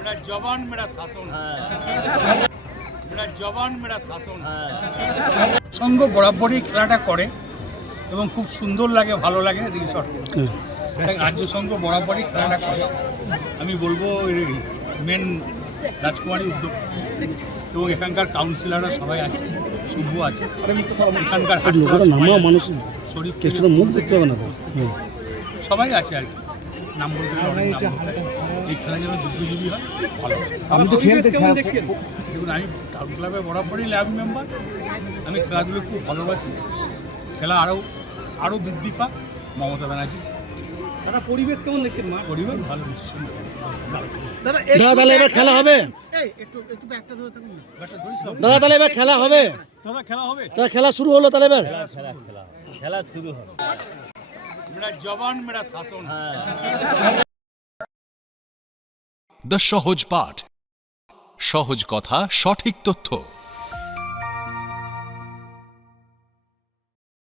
मेरा जवान मेरा शासन मेरा जवान मेरा শাসন সঙ্গ বরাবরই খেলাটা করে এবং খুব সুন্দর লাগে, ভালো লাগে। এদিকে শর্ট রাজ্য সংঘ বরাবরই খেলাটা করে। আমি বলবো মেন রাজকুমারী উদ্যোগ এবং এখানকার কাউন্সিলররা সবাই আছে, শুভ আছে, এখানকার মানুষ শরীফ মুখ দেখতে হবে না, সবাই আছে আর কি। নাম বলতে গেলে অনেক নাম বলতে হয়। এই খেলা যেন দুর্গজীবী হয়, ভালো। আমি তো দেখছেন দেখুন, আমি টাউন ক্লাবে বরাবরই ল্যাব মেম্বার। আমি খেলাধুলো খুব ভালোবাসি। খেলা আরও বৃদ্ধি পাক মমতা ব্যানার্জি। দাদা পরিবেশ কেমন দেখছেন? মা পরিবেশ ভালো, নিশ্চয়ই। দাদা তাহলে এবার খেলা হবে? দাদা তাহলে এবার খেলা হবে? দাদা খেলা হবে? দাদা খেলা শুরু হলো তাহলে এবার? খেলা শুরু হবে। মেরা জবান মেরা শাসন। দ্য সহজ পাঠ, সহজ কথা, সঠিক তথ্য।